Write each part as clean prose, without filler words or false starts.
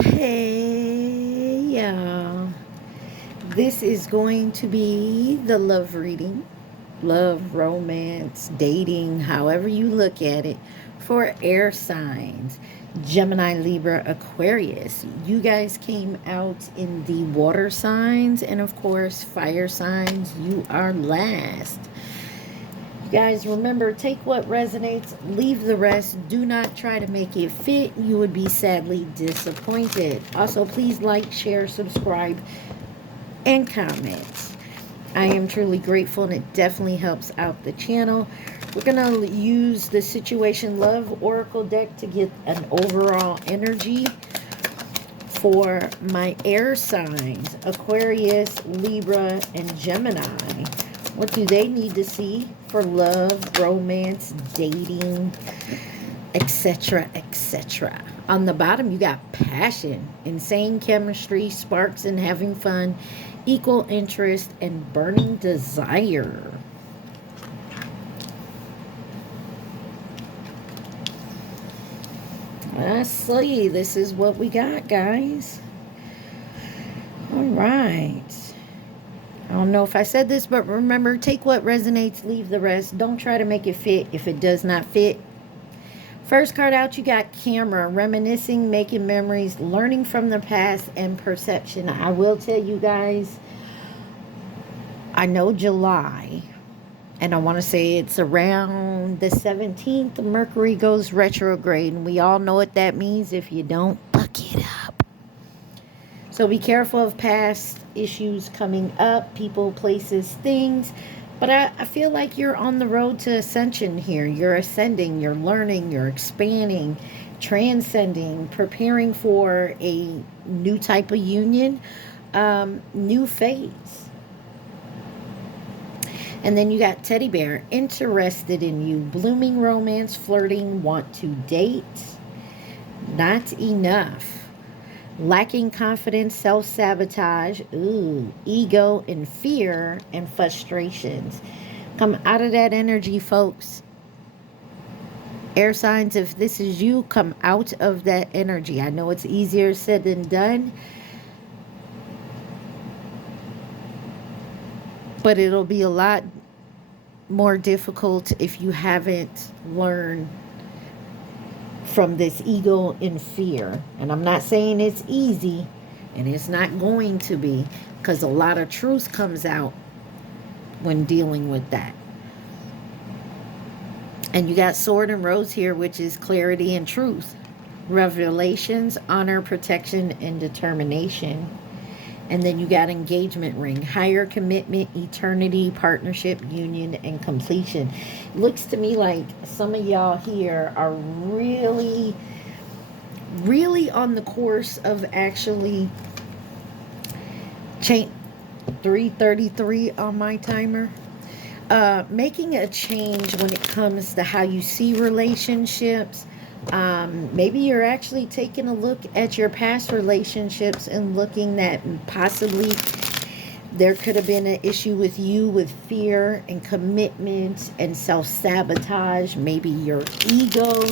Hey, y'all. This is going to be the love reading, love, romance, dating, however you look at it, for air signs Gemini, Libra, Aquarius. You guys came out in the water signs, and of course, fire signs. You are last. Guys, remember, take what resonates, leave the rest. Do not try to make it fit. You would be sadly disappointed. Also, please like, share, subscribe, and comment. I am truly grateful, and it definitely helps out the channel. We're going to use the Situation Love Oracle deck to get an overall energy for my air signs, Aquarius, Libra, and Gemini. What do they need to see for love, romance, dating, etc., etc.? On the bottom, you got passion, insane chemistry, sparks and having fun, equal interest, and burning desire. Let's see. This is what we got, guys. All right. I don't know if I said this, but remember, take what resonates, leave the rest. Don't try to make it fit if it does not fit. First card out, you got camera, reminiscing, making memories, learning from the past, and perception. I will tell you guys, I know July, and I want to say it's around the 17th, Mercury goes retrograde, and we all know what that means. If you don't, look it up. So be careful of past issues coming up, people, places, things. But I feel like you're on the road to ascension here. You're ascending, you're learning, you're expanding, transcending, preparing for a new type of union, new phase. And then you got teddy bear, interested in you, blooming romance, flirting, want to date, not enough. Lacking confidence, self-sabotage, ego and fear and frustrations. Come out of that energy, folks. Air signs, if this is you, come out of that energy. I know it's easier said than done, but it'll be a lot more difficult if you haven't learned from this ego and fear. And I'm not saying it's easy, and it's not going to be, because a lot of truth comes out when dealing with that. And you got sword and rose here, which is clarity and truth, revelations, honor, protection, and determination. And then you got engagement ring, higher commitment, eternity, partnership, union, and completion. It looks to me like some of y'all here are really, really on the course of actually change. 3:33 on my timer. Making a change when it comes to how you see relationships. Maybe you're actually taking a look at your past relationships and looking that possibly there could have been an issue with you with fear and commitment and self-sabotage, maybe your ego.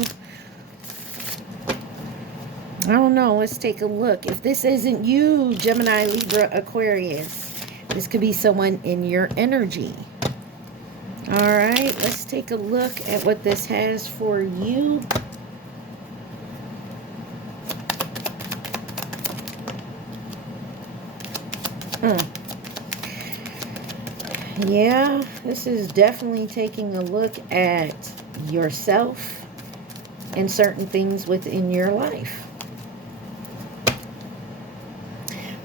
I don't know. Let's take a look. If this isn't you, Gemini, Libra, Aquarius, this could be someone in your energy. All right, let's take a look at what this has for you. Yeah, this is definitely taking a look at yourself and certain things within your life.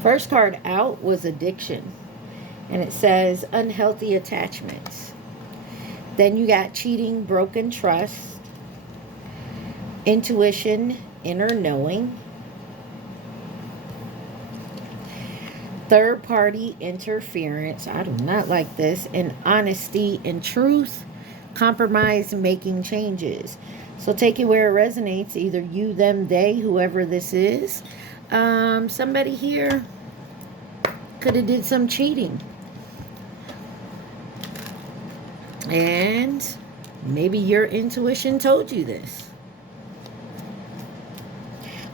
First card out was addiction, and it says unhealthy attachments. Then you got cheating, broken trust, intuition, inner knowing, third party interference, I do not like this, and honesty and truth, compromise, making changes. So take it where it resonates, either you, them, they, whoever this is. Somebody here could have did some cheating, and maybe your intuition told you this.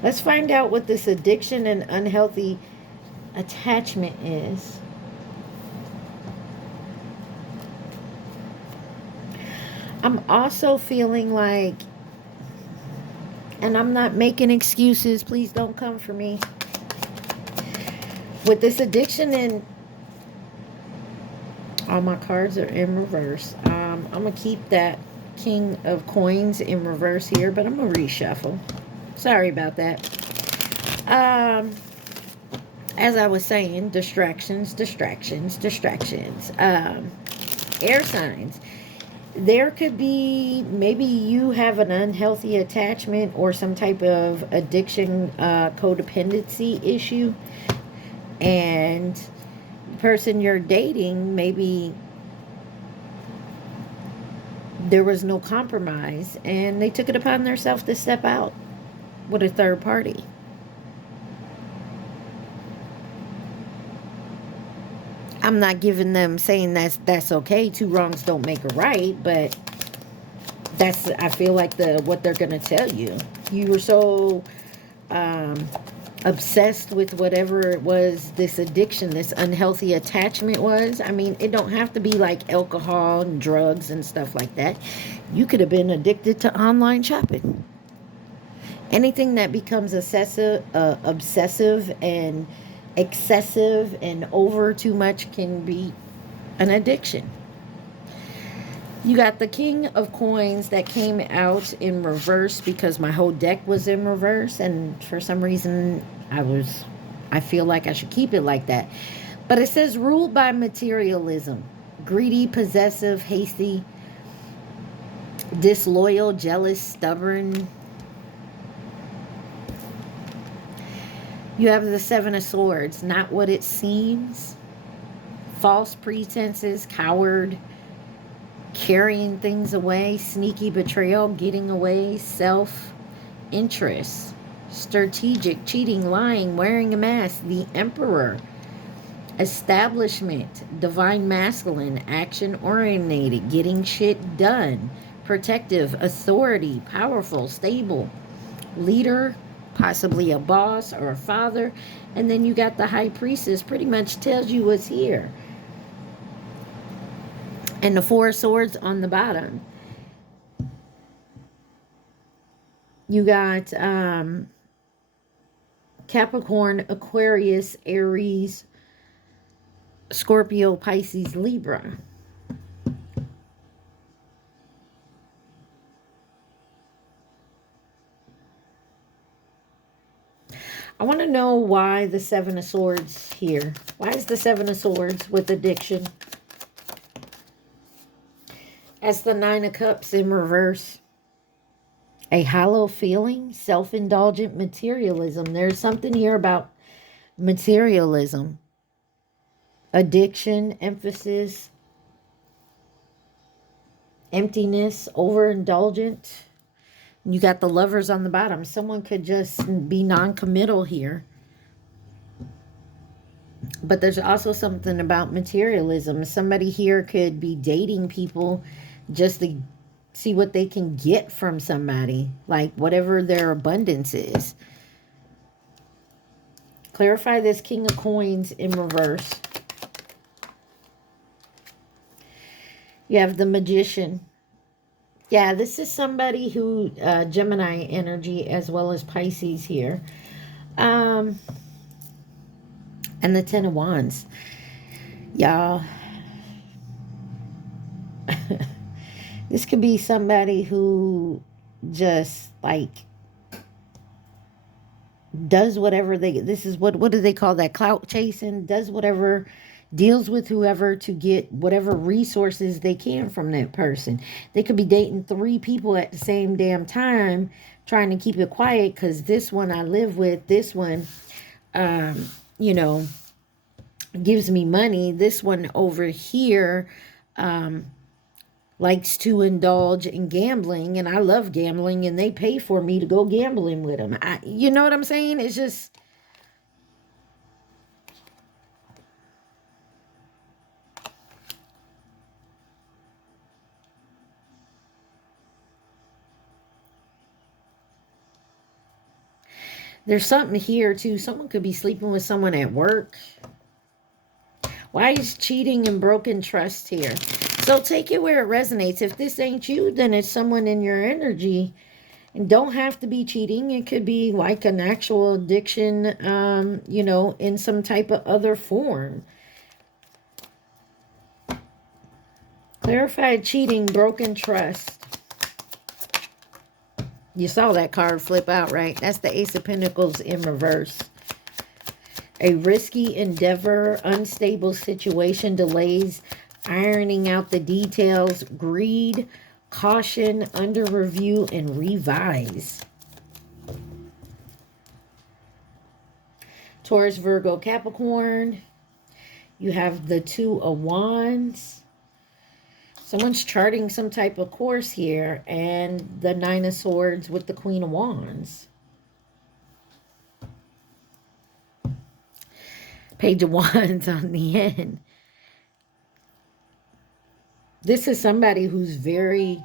Let's find out what this addiction and unhealthy attachment is. I'm also feeling like, and I'm not making excuses, please don't come for me. With this addiction and all my cards are in reverse. I'm going to keep that King of Coins in reverse here, but I'm going to reshuffle. Sorry about that. As I was saying, distractions, distractions, distractions. Air signs. There could be, maybe you have an unhealthy attachment or some type of addiction, codependency issue. And the person you're dating, maybe there was no compromise and they took it upon themselves to step out with a third party. I'm not giving them saying that's okay. Two wrongs don't make a right, but that's, I feel like, what they're gonna tell you. You were so obsessed with whatever it was, this addiction, this unhealthy attachment was. I mean, it don't have to be like alcohol and drugs and stuff like that. You could have been addicted to online shopping. Anything that becomes obsessive and excessive and over too much can be an addiction. You got the King of Coins that came out in reverse because my whole deck was in reverse, and for some reason I feel like I should keep it like that. But it says ruled by materialism, greedy, possessive, hasty, disloyal, jealous, stubborn. You have the Seven of Swords, not what it seems, false pretenses, coward, carrying things away, sneaky betrayal, getting away, self-interest, strategic, cheating, lying, wearing a mask, the Emperor, establishment, divine masculine, action-oriented, getting shit done, protective, authority, powerful, stable, leader, possibly a boss or a father. And then you got the High Priestess, pretty much tells you what's here. And the Four of Swords on the bottom. You got Capricorn, Aquarius, Aries, Scorpio, Pisces, Libra. I want to know why the Seven of Swords here. Why is the Seven of Swords with addiction? As the Nine of Cups in reverse. A hollow feeling, self-indulgent materialism. There's something here about materialism. Addiction, emphasis, emptiness, overindulgent. You got the Lovers on the bottom. Someone could just be non-committal here. But there's also something about materialism. Somebody here could be dating people just to see what they can get from somebody. Like whatever their abundance is. Clarify this King of Coins in reverse. You have the Magician. Yeah, this is somebody who, Gemini energy as well as Pisces here. And the Ten of Wands. Y'all, this could be somebody who just like does whatever this is what do they call that? Clout chasing, does whatever, deals with whoever to get whatever resources they can from that person. They could be dating 3 people at the same damn time, trying to keep it quiet because this one I live with, this one, you know, gives me money. This one over here, likes to indulge in gambling, and I love gambling, and they pay for me to go gambling with them. You know what I'm saying? It's just, There's something here too. Someone could be sleeping with someone at work. Why is cheating and broken trust here? So take it where it resonates. If this ain't you, then it's someone in your energy. And don't have to be cheating. It could be like an actual addiction, you know, in some type of other form. Clarified cheating, broken trust. You saw that card flip out, right? That's the Ace of Pentacles in reverse. A risky endeavor, unstable situation, delays, ironing out the details, greed, caution, under review, and revise. Taurus, Virgo, Capricorn. You have the Two of Wands. Someone's charting some type of course here. And the Nine of Swords with the Queen of Wands. Page of Wands on the end. This is somebody who's very,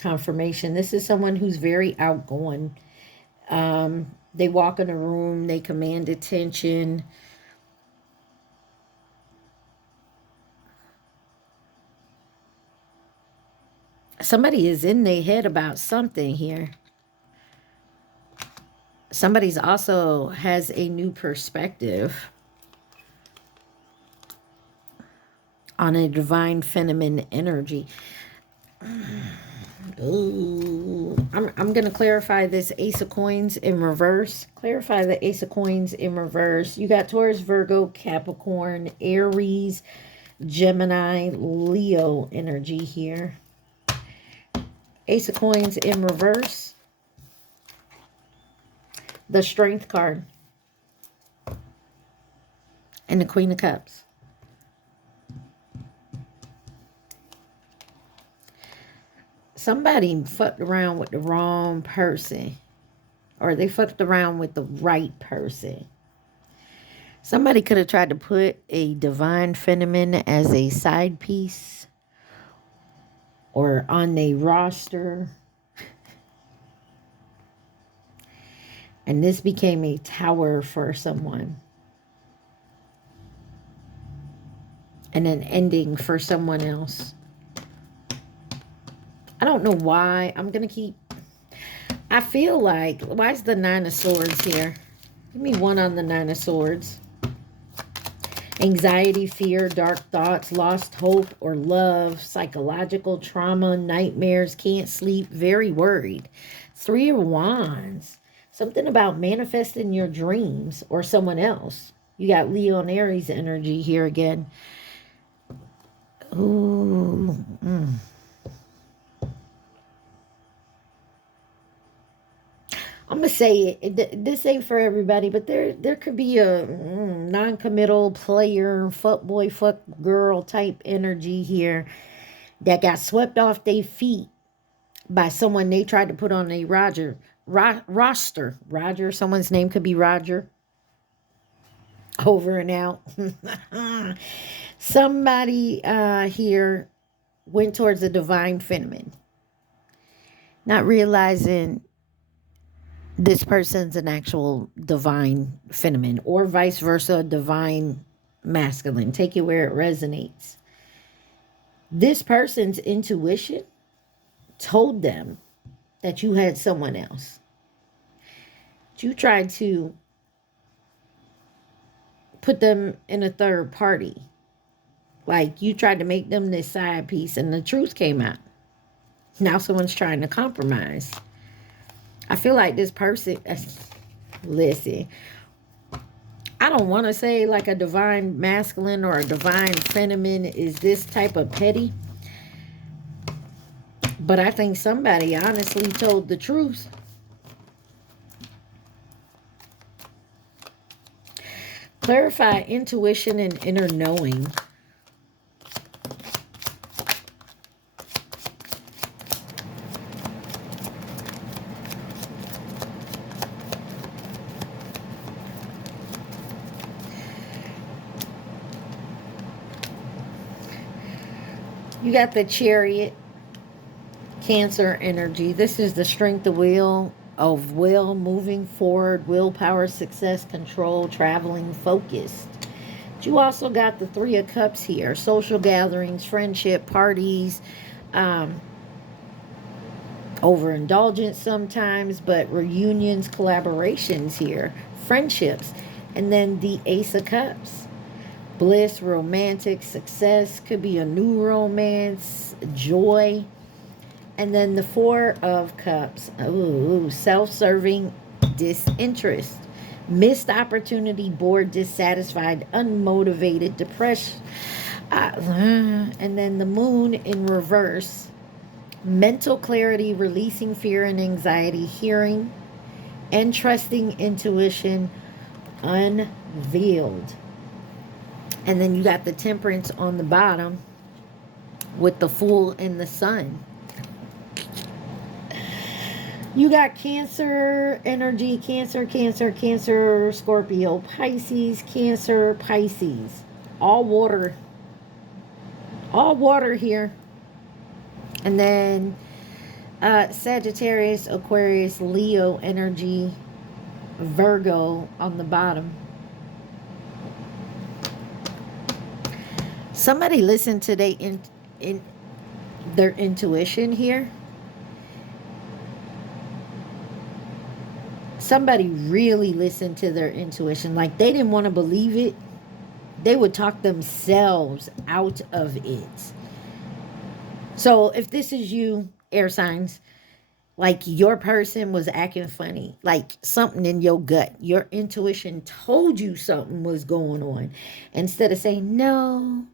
confirmation, this is someone who's very outgoing. They walk in a room, they command attention. Somebody is in their head about something here. Somebody's also has a new perspective on a divine feminine energy. Ooh. I'm going to clarify this Ace of Coins in reverse. Clarify the Ace of Coins in reverse. You got Taurus, Virgo, Capricorn, Aries, Gemini, Leo energy here. Ace of Coins in reverse. The Strength card. And the Queen of Cups. Somebody fucked around with the wrong person. Or they fucked around with the right person. Somebody could have tried to put a divine feminine as a side piece. Or on a roster. And this became a tower for someone. And an ending for someone else. I don't know why. I'm going to keep... I feel like... Why is the Nine of Swords here? Give me one on the Nine of Swords. Anxiety, fear, dark thoughts, lost hope or love, psychological trauma, nightmares, can't sleep, very worried. Three of Wands. Something about manifesting your dreams or someone else. You got Leo and Aries energy here again. Ooh. I'm going to say it, this ain't for everybody, but there could be a non-committal player, fuck boy, fuck girl type energy here that got swept off their feet by someone they tried to put on a roster. Roger, someone's name could be Roger. Over and out. Somebody here went towards the divine feminine, not realizing this person's an actual divine feminine, or vice versa, divine masculine. Take it where it resonates. This person's intuition told them that you had someone else. You tried to put them in a third party. Like you tried to make them this side piece and the truth came out. Now someone's trying to compromise. I feel like this person, listen, I don't want to say like a divine masculine or a divine feminine is this type of petty. But I think somebody honestly told the truth. Clarify intuition and inner knowing. You got the Chariot, Cancer energy. This is the strength of will, of will, moving forward, willpower, success, control, traveling, focused. But you also got the Three of Cups here, social gatherings, friendship, parties, um, overindulgence sometimes, but reunions, collaborations here, friendships. And then the Ace of Cups, bliss, romantic, success, could be a new romance, joy. And then the Four of Cups, ooh, self-serving, disinterest, missed opportunity, bored, dissatisfied, unmotivated, depressed. And then the Moon in reverse, mental clarity, releasing fear and anxiety, hearing and trusting intuition, unveiled. And then you got the Temperance on the bottom with the Fool and the Sun. You got Cancer energy, Cancer, Cancer, Cancer, Scorpio, Pisces, Cancer, Pisces. All water. All water here. And then Sagittarius, Aquarius, Leo energy, Virgo on the bottom. Somebody listen to their intuition here. Somebody really listened to their intuition. Like they didn't want to believe it. They would talk themselves out of it. So if this is you, air signs, like your person was acting funny, like something in your gut, your intuition told you something was going on. Instead of saying, no,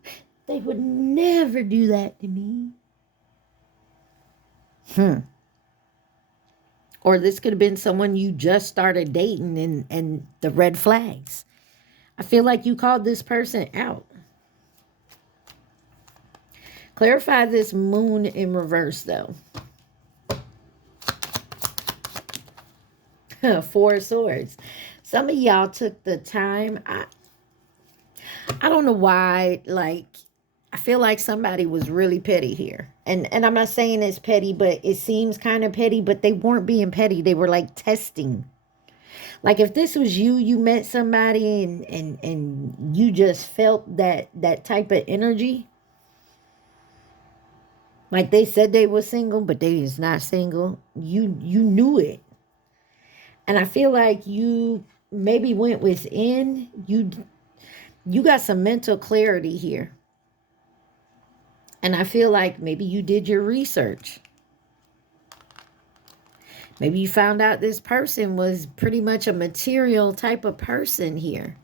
they would never do that to me. Or this could have been someone you just started dating and the red flags. I feel like you called this person out. Clarify this Moon in reverse, though. Four of Swords. Some of y'all took the time. I don't know why. Like, I feel like somebody was really petty here. And I'm not saying it's petty, but it seems kind of petty. But they weren't being petty. They were like testing. Like if this was you, you met somebody and you just felt that type of energy. Like they said they were single, but they is not single. You knew it. And I feel like you maybe went within. You got some mental clarity here. And I feel like maybe you did your research. Maybe you found out this person was pretty much a material type of person here.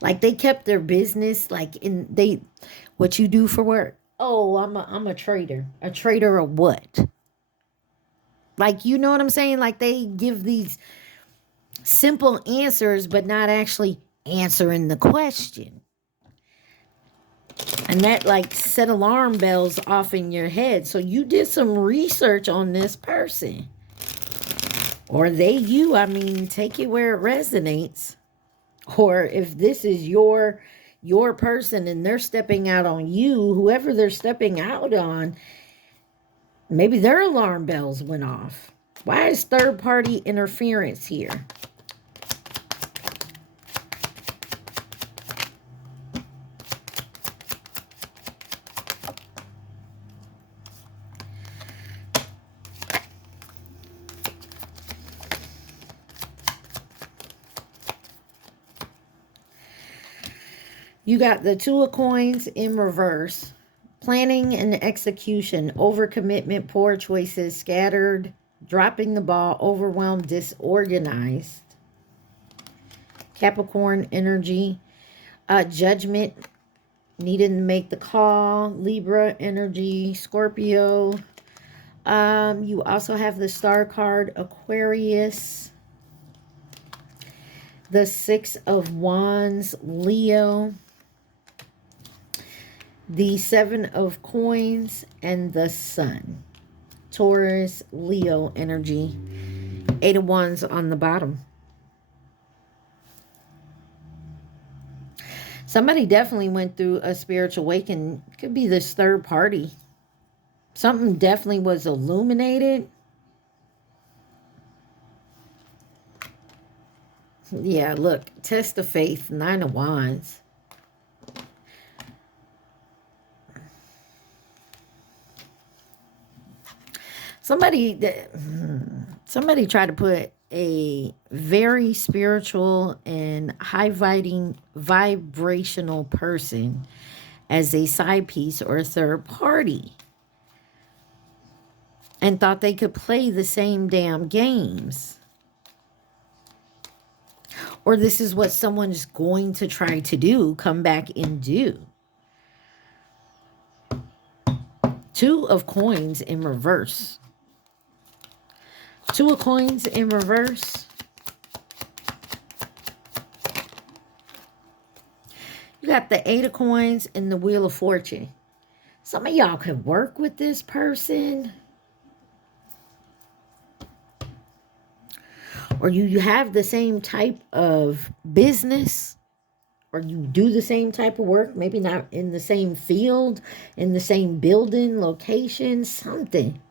Like they kept their business, like what you do for work. Oh, I'm a trader. A trader of what? Like, you know what I'm saying? Like they give these simple answers, but not actually answering the question. And that like set alarm bells off in your head. So you did some research on this person. Or they, you, I mean, take it where it resonates. Or if this is your person and they're stepping out on you, whoever they're stepping out on, maybe their alarm bells went off. Why is third party interference here? You got the Two of Coins in reverse. Planning and execution, overcommitment, poor choices, scattered, dropping the ball, overwhelmed, disorganized. Capricorn energy, judgment, needing to make the call. Libra energy, Scorpio. You also have the star card, Aquarius. The Six of Wands, Leo. The Seven of Coins and the Sun. Taurus, Leo energy. Eight of Wands on the bottom. Somebody definitely went through a spiritual awakening. Could be this third party. Something definitely was illuminated. Yeah, look, test of faith, 9 of Wands. Somebody that somebody tried to put a very spiritual and high vibrational person as a side piece or a third party and thought they could play the same damn games. Or this is what someone's going to try to do, come back and do. 2 of Coins in reverse. 2 of Coins in reverse. You got the 8 of Coins and the Wheel of Fortune. Some of y'all could work with this person. Or you have the same type of business. Or you do the same type of work. Maybe not in the same field. In the same building, location, something.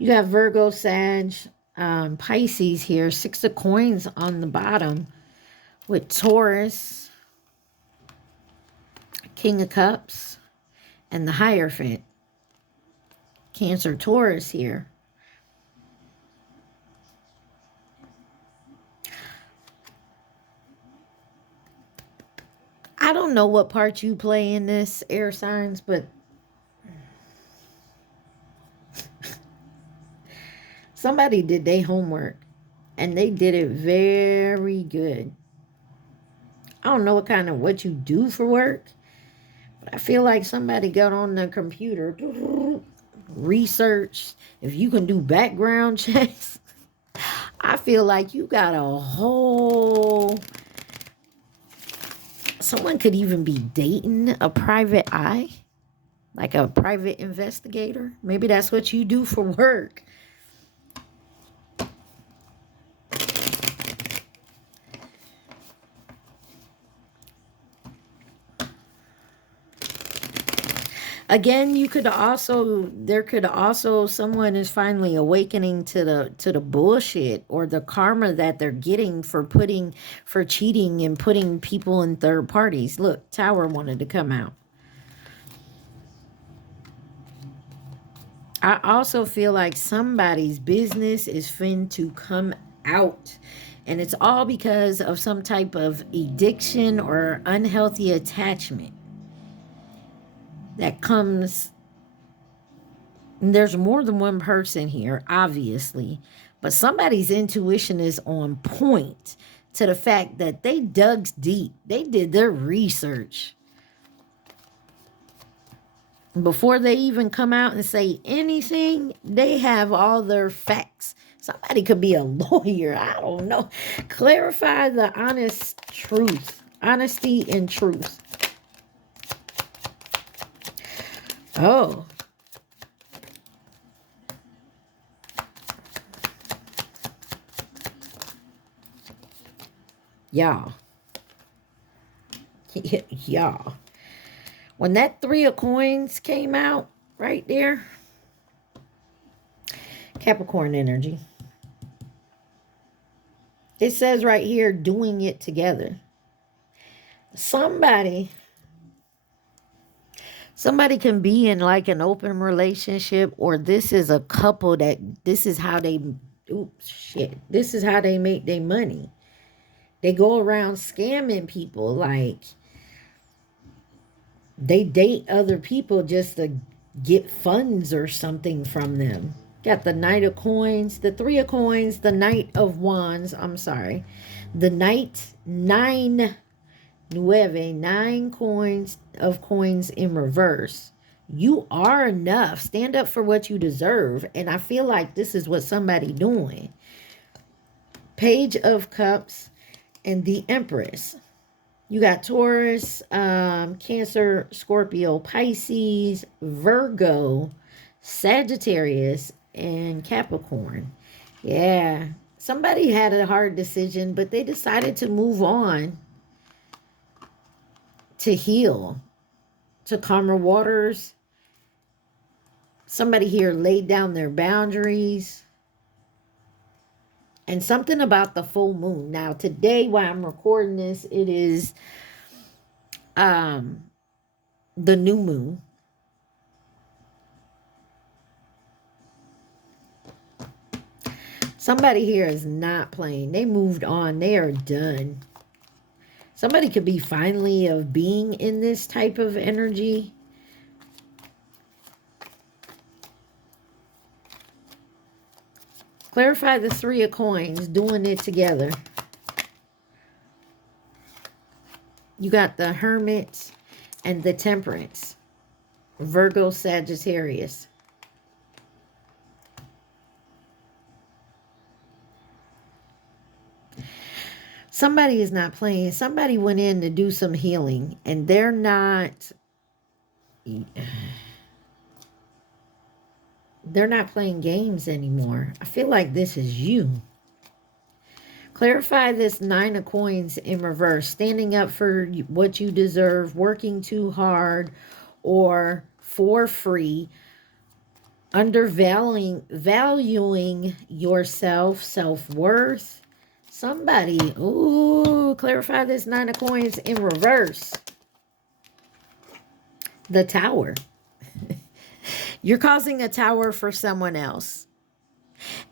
You got Virgo, Sag, Pisces here. 6 of Coins on the bottom. With Taurus, King of Cups, and the Hierophant. Cancer, Taurus here. I don't know what part you play in this, air signs, but somebody did their homework and they did it very good. I don't know what you do for work, but I feel like somebody got on the computer, researched. If you can do background checks, I feel like you got a whole... Someone could even be dating a private eye, like a private investigator. Maybe that's what you do for work. Again, there could also, someone is finally awakening to the bullshit or the karma that they're getting for cheating and putting people in third parties. Look, Tower wanted to come out. I also feel like somebody's business is fin to come out. And it's all because of some type of addiction or unhealthy attachment that comes. There's more than one person here, obviously, but somebody's intuition is on point to the fact that they dug deep. They did their research before they even come out and say anything. They have all their facts. Somebody could be a lawyer, I don't know. Clarify the honest truth, honesty and truth. Oh. Y'all. Y'all. When that 3 of Coins came out right there, Capricorn energy. It says right here, doing it together. Somebody can be in like an open relationship, or this is a couple that this is how they make their money. They go around scamming people, like they date other people just to get funds or something from them. Got the Knight of Coins, the 3 of Coins, the Knight of Wands, I'm sorry. The Knight, 9 coins of coins in reverse. You are enough. Stand up for what you deserve. And I feel like this is what somebody doing. Page of Cups and the Empress. You got Taurus, Cancer, Scorpio, Pisces, Virgo, Sagittarius, and Capricorn. Yeah. Somebody had a hard decision, but they decided to move on, to heal, to calmer waters, Somebody here laid down their boundaries. And something about the full moon. Now, today, while I'm recording this, it is the new moon. Somebody here is not playing. They moved on. They are done. Somebody could be finally of being in this type of energy. Clarify the Three of Coins, doing it together. You got the Hermit and the Temperance. Virgo, Sagittarius. Somebody is not playing. Somebody went in to do some healing, and they're not playing games anymore. I feel like this is you. Clarify this Nine of Coins in reverse. Standing up for what you deserve, working too hard or for free, valuing yourself, self-worth. Somebody, ooh, clarify this Nine of Coins in reverse. The Tower. You're causing a tower for someone else.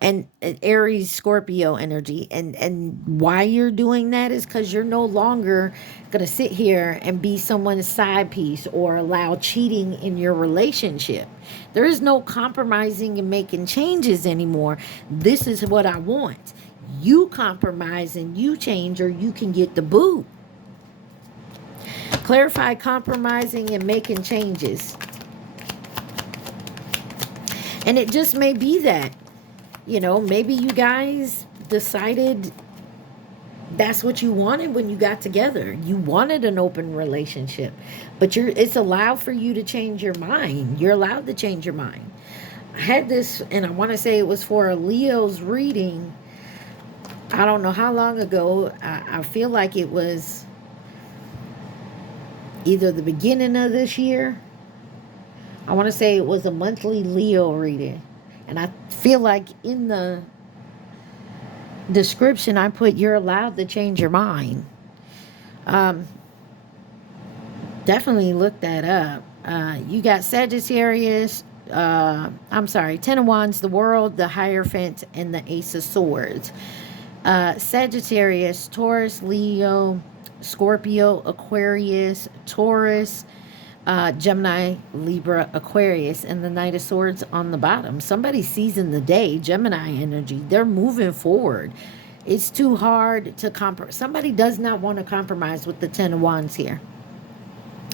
And Aries, Scorpio energy. And why you're doing that is because you're no longer going to sit here and be someone's side piece or allow cheating in your relationship. There is no compromising and making changes anymore. This is what I want. You compromise and you change, or you can get the boot. Clarify compromising and making changes. And it just may be that, you know, maybe you guys decided that's what you wanted when you got together. You wanted an open relationship, but it's allowed for you to change your mind. You're allowed to change your mind. I had this, and I want to say it was for a Leo's reading. I don't know how long ago. I feel like it was either the beginning of this year. I want to say it was a monthly Leo reading. And I feel like in the description I put, you're allowed to change your mind. Definitely look that up. You got Sagittarius, Ten of Wands, the World, the Hierophant, and the Ace of Swords. Sagittarius, Taurus, Leo, Scorpio, Aquarius, Taurus, Gemini, Libra, Aquarius, and the Knight of Swords on the bottom. Somebody seizing the day, Gemini energy. They're moving forward. It's too hard to compromise. Somebody does not want to compromise with the Ten of Wands here.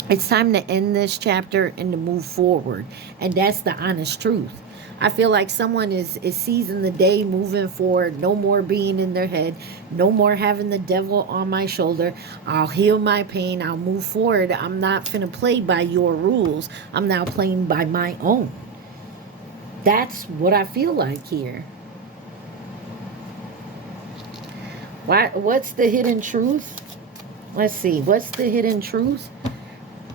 It's time to end this chapter and to move forward. And that's the honest truth. I feel like someone is seizing the day, moving forward. No more being in their head. No more having the devil on my shoulder. I'll heal my pain. I'll move forward. I'm not finna play by your rules. I'm now playing by my own. That's what I feel like here. What's the hidden truth? Let's see. What's the hidden truth?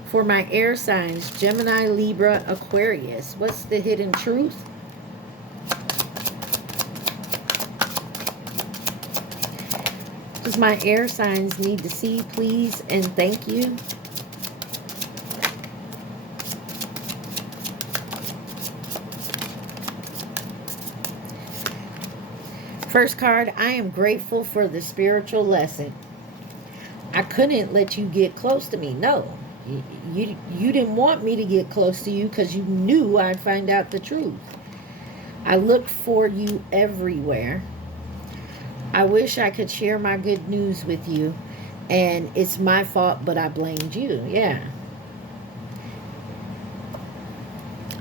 For my air signs, Gemini, Libra, Aquarius. What's the hidden truth? Does my air signs need to see, please, and thank you? First card, I am grateful for the spiritual lesson. I couldn't let you get close to me. No. You didn't want me to get close to you because you knew I'd find out the truth. I looked for you everywhere. I wish I could share my good news with you, and it's my fault, but I blamed you. Yeah.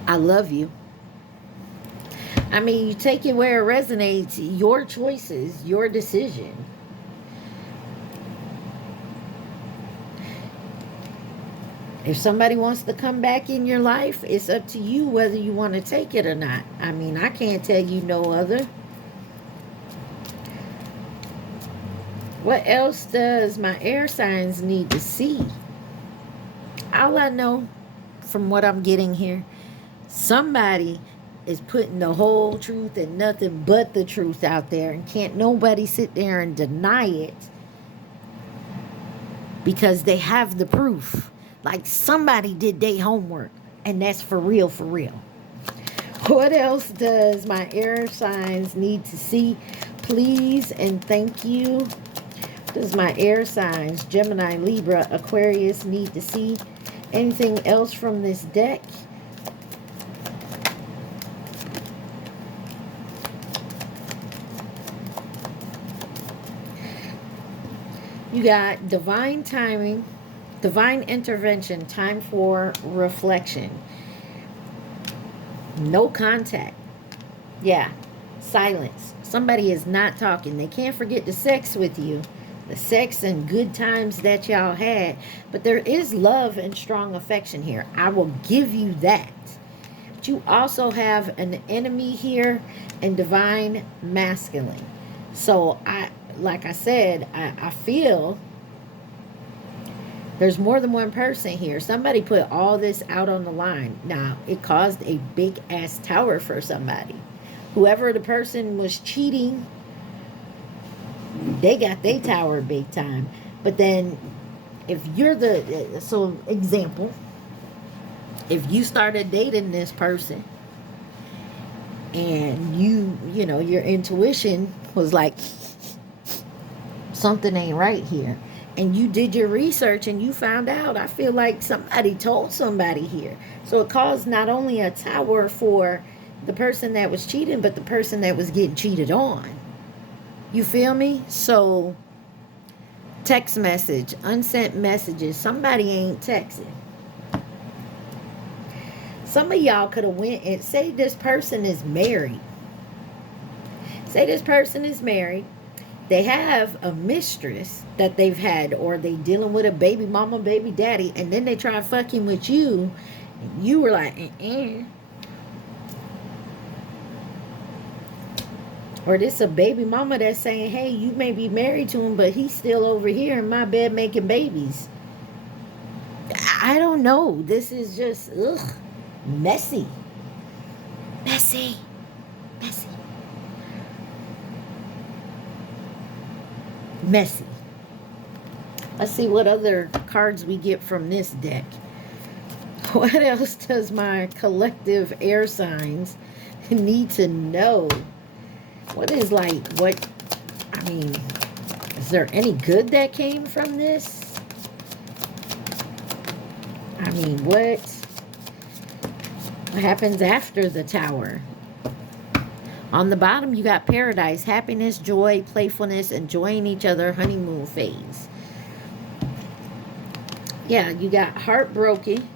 I love you. I mean, you take it where it resonates. Your choices, your decision. If somebody wants to come back in your life, it's up to you whether you want to take it or not. I mean, I can't tell you no other. What else does my air signs need to see? All I know from what I'm getting here Somebody is putting the whole truth and nothing but the truth out there, and can't nobody sit there and deny it because they have the proof. Like somebody did their homework, and that's for real, for real. What else does my air signs need to see? Please and thank you. Does my air signs, Gemini, Libra, Aquarius, need to see anything else from this deck? You got divine timing, divine intervention, time for reflection. No contact. Yeah, silence. Somebody is not talking. They can't forget the sex with you, the sex and good times that y'all had, but there is love and strong affection here. I will give you that. But you also have an enemy here and divine masculine. So like I said, I feel there's more than one person here. Somebody put all this out on the line. Now, it caused a big ass tower for somebody. Whoever the person was cheating, they got their tower big time. But then if you're so example, if you started dating this person and you know, your intuition was like, something ain't right here, and you did your research and you found out, I feel like somebody told somebody here. So it caused not only a tower for the person that was cheating, but the person that was getting cheated on. You feel me? So text message, unsent messages, somebody ain't texting. Some of y'all could have went and say this person is married. Say this person is married. They have a mistress that they've had, or they dealing with a baby mama, baby daddy, and then they try fucking with you, and you were like, Or this a baby mama that's saying, hey, you may be married to him, but he's still over here in my bed making babies. I don't know. This is just, messy. Messy. Messy. Messy. Let's see what other cards we get from this deck. What else does my collective air signs need to know? What is is there any good that came from this? I mean, what happens after the tower? On the bottom, you got paradise, happiness, joy, playfulness, enjoying each other, honeymoon phase. Yeah, you got heartbroken.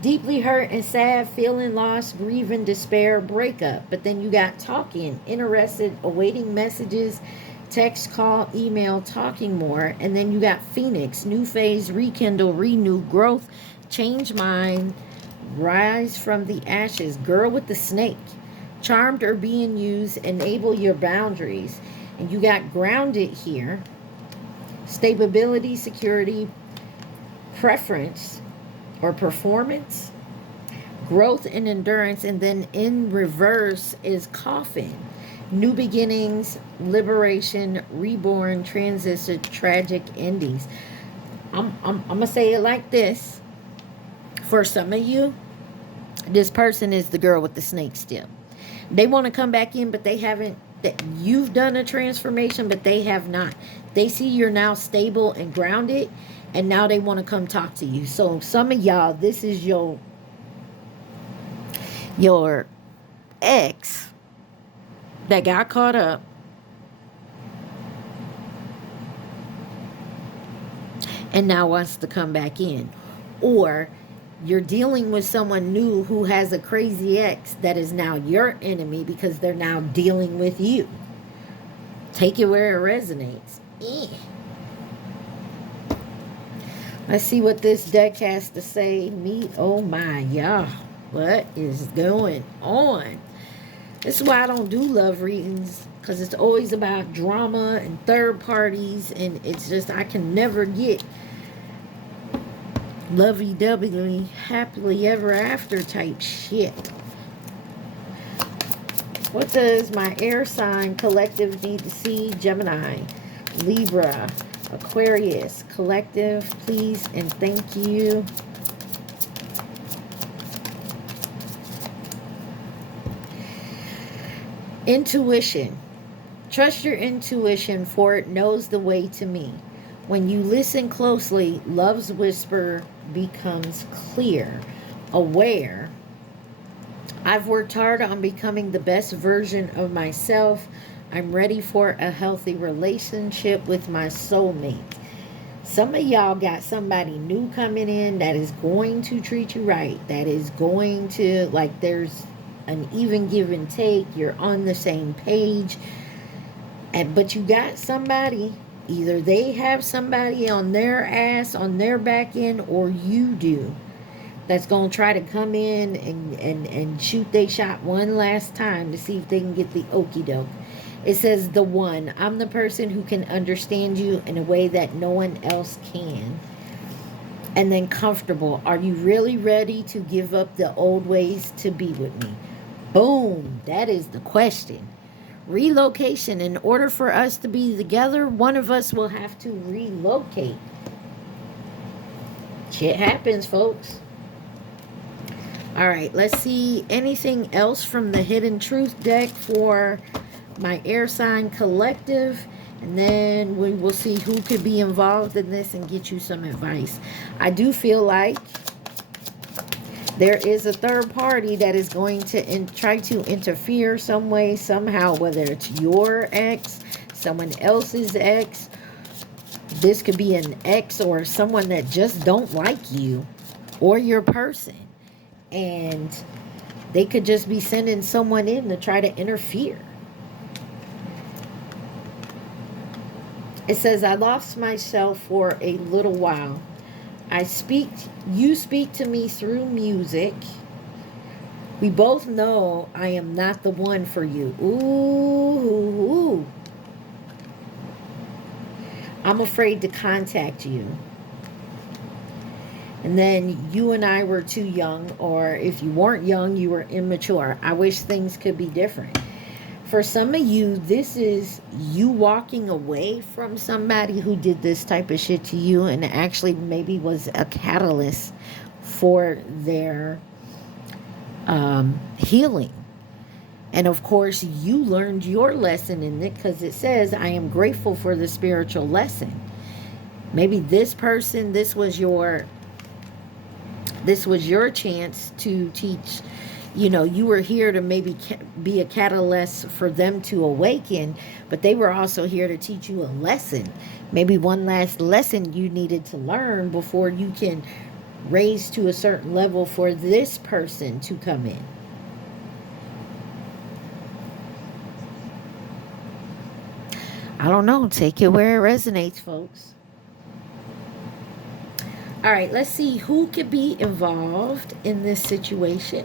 Deeply hurt and sad, feeling lost, grieving, despair, breakup. But then you got talking, interested, awaiting messages, text, call, email, talking more. And then you got Phoenix, new phase, rekindle, renew, growth, change mind, rise from the ashes, girl with the snake, charmed or being used, enable your boundaries. And you got grounded here, stability, security, preference or performance, growth and endurance. And then in reverse is coffin, new beginnings, liberation, reborn, transition, tragic endings. I'm gonna say it like this. For some of you, this person is the girl with the snake still. They want to come back in, but they haven't. That you've done a transformation, but they have not. They see you're now stable and grounded, and now they want to come talk to you. So some of y'all, this is your ex that got caught up, and now wants to come back in. Or you're dealing with someone new who has a crazy ex that is now your enemy because they're now dealing with you. Take it where it resonates. Let's see what this deck has to say. Oh my, y'all. What is going on? This is why I don't do love readings. because it's always about drama and third parties, and it's just, I can never get lovey-dovey, happily ever after type shit. What does my air sign collective need to see? Gemini, Libra, Aquarius, collective, please and thank you. Intuition. Trust your intuition, for it knows the way to me. When you listen closely, love's whisper becomes clear, aware. I've worked hard on becoming the best version of myself. I'm ready for a healthy relationship with my soulmate. Some of y'all got somebody new coming in that is going to treat you right. That is going to, like, there's an even give and take. You're on the same page. But you got somebody, either they have somebody on their ass, on their back end, or you do, that's going to try to come in and shoot they shot one last time to see if they can get the okie doke. It says the one. I'm the person who can understand you in a way that no one else can. And then comfortable. Are you really ready to give up the old ways to be with me? Boom. That is the question. Relocation. In order for us to be together, one of us will have to relocate. Shit happens, folks. All right, let's see anything else from the Hidden Truth deck for my air sign collective, and then we will see who could be involved in this and get you some advice. I do feel like there is a third party that is going to try to interfere some way, somehow, whether it's your ex, someone else's ex. This could be an ex or someone that just don't like you or your person. And they could just be sending someone in to try to interfere. It says, I lost myself for a little while. You speak to me through music. We both know I am not the one for you. Ooh. I'm afraid to contact you. And then you and I were too young, or if you weren't young, you were immature. I wish things could be different. For some of you, this is you walking away from somebody who did this type of shit to you and actually maybe was a catalyst for their healing. And of course, you learned your lesson in it, because it says, I am grateful for the spiritual lesson. Maybe this person, this was your chance to teach. You know, you were here to maybe be a catalyst for them to awaken, but they were also here to teach you a lesson. Maybe one last lesson you needed to learn before you can raise to a certain level for this person to come in. I don't know. Take it where it resonates, folks. All right, let's see who could be involved in this situation.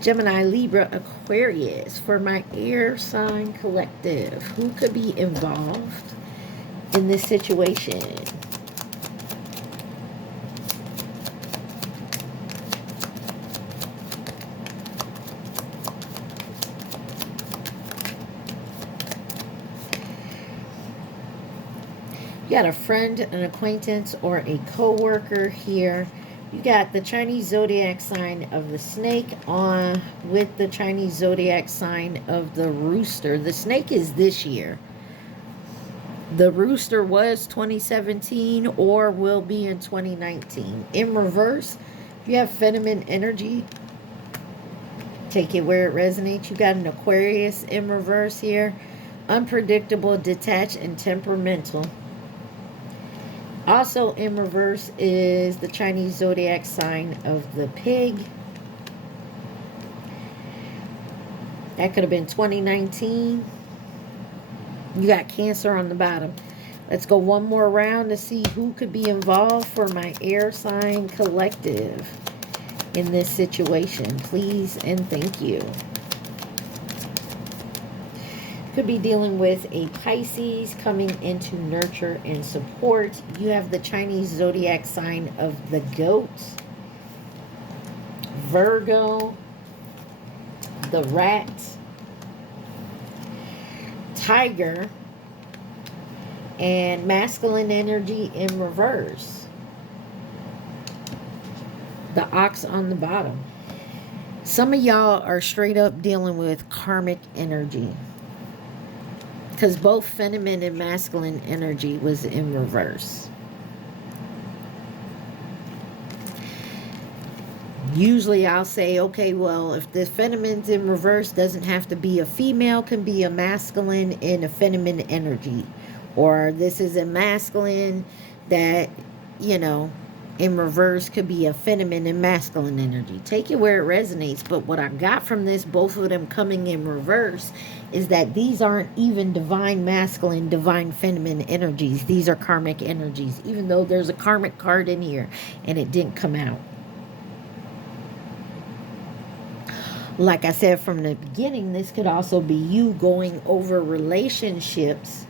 Gemini, Libra, Aquarius, for my air sign collective. Who could be involved in this situation? You got a friend, an acquaintance, or a co-worker here. You got the Chinese zodiac sign of the snake on with the Chinese zodiac sign of the rooster. The snake is this year. The rooster was 2017 or will be in 2019. In reverse, you have feminine energy. Take it where it resonates. You got an Aquarius in reverse here. Unpredictable, detached, and temperamental. Also in reverse is the Chinese zodiac sign of the pig. That could have been 2019. You got Cancer on the bottom. Let's go one more round to see who could be involved for my air sign collective in this situation. Please and thank you. Could be dealing with a Pisces coming into nurture and support. You have the Chinese zodiac sign of the goat, Virgo, the rat, tiger, and masculine energy in reverse. The ox on the bottom. Some of y'all are straight up dealing with karmic energy, because both feminine and masculine energy was in reverse. Usually I'll say, okay, well, if the feminine's in reverse, doesn't have to be a female, can be a masculine and a feminine energy. Or this is a masculine that, you know, in reverse could be a feminine and masculine energy. Take it where it resonates. But what I got from this, both of them coming in reverse, is that these aren't even divine masculine, divine feminine energies. These are karmic energies, even though there's a karmic card in here and it didn't come out. Like I said from the beginning, this could also be you going over relationships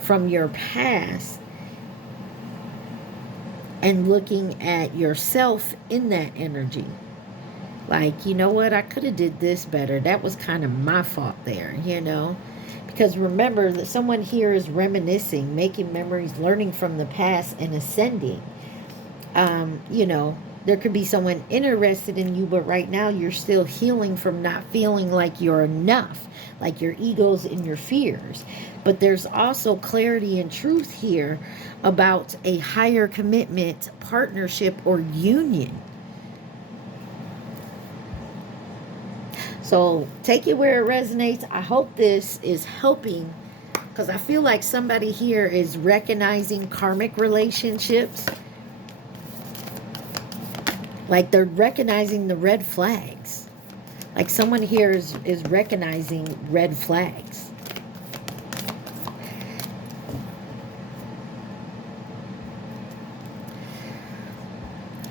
from your past and looking at yourself in that energy. Like, you know what, I could have did this better. That was kind of my fault there, you know. Because remember that someone here is reminiscing, making memories, learning from the past and ascending. You know, there could be someone interested in you, but right now you're still healing from not feeling like you're enough, like your egos and your fears. But there's also clarity and truth here about a higher commitment, partnership, or union. So take it where it resonates. I hope this is helping, because I feel like somebody here is recognizing karmic relationships. Like they're recognizing the red flags. Like someone here is recognizing red flags.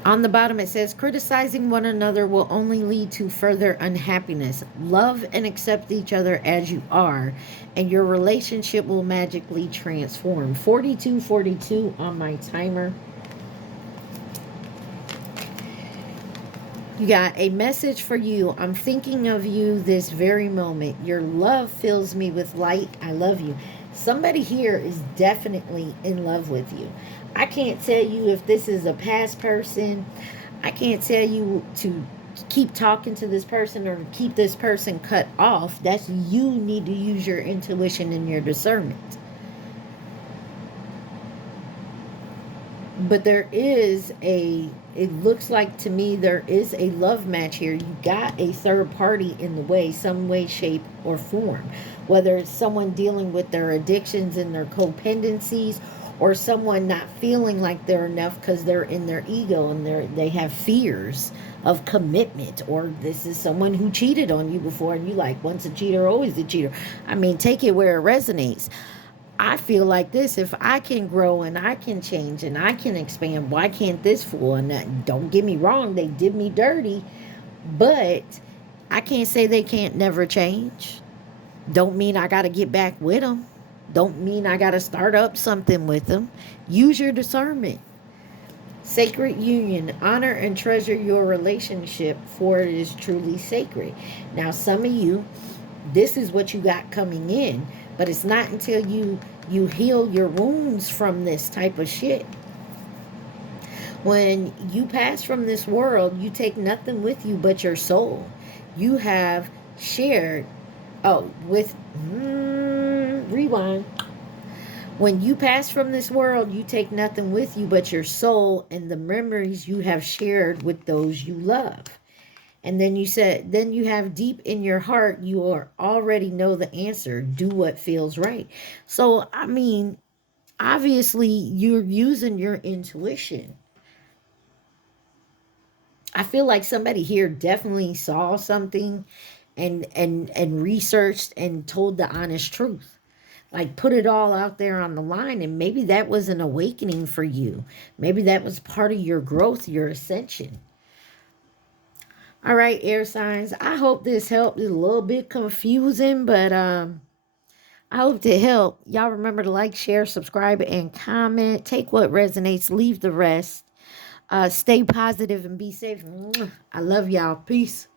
On the bottom it says, criticizing one another will only lead to further unhappiness. Love and accept each other as you are, and your relationship will magically transform. 4242 on my timer. You got a message for you. I'm thinking of you this very moment. Your love fills me with light. I love you. Somebody here is definitely in love with you. I can't tell you if this is a past person. I can't tell you to keep talking to this person or keep this person cut off. That's you need to use your intuition and your discernment. But there is it looks like to me there is a love match here. You got a third party in the way, some way, shape, or form. Whether it's someone dealing with their addictions and their codependencies, or someone not feeling like they're enough because they're in their ego and they have fears of commitment, or this is someone who cheated on you before and you like, once a cheater, always a cheater. I mean, take it where it resonates. I feel like this, if I can grow and I can change and I can expand, why can't this fool? And don't get me wrong, they did me dirty, but I can't say they can't never change. Don't mean I got to get back with them. Don't mean I got to start up something with them. Use your discernment. Sacred union. Honor and treasure your relationship, for it is truly sacred. Now, some of you, this is what you got coming in, but it's not until you heal your wounds from this type of shit. When you pass from this world, you take nothing with you but your soul. You have shared, rewind. When you pass from this world, you take nothing with you but your soul and the memories you have shared with those you love. And then you said, then you have deep in your heart, you already know the answer. Do what feels right. So, I mean, obviously you're using your intuition. I feel like somebody here definitely saw something and researched and told the honest truth. Like put it all out there on the line, and maybe that was an awakening for you. Maybe that was part of your growth, your ascension. All right, air signs. I hope this helped. It's a little bit confusing, but I hope to help. Y'all remember to like, share, subscribe, and comment. Take what resonates, leave the rest. Stay positive and be safe. I love y'all. Peace.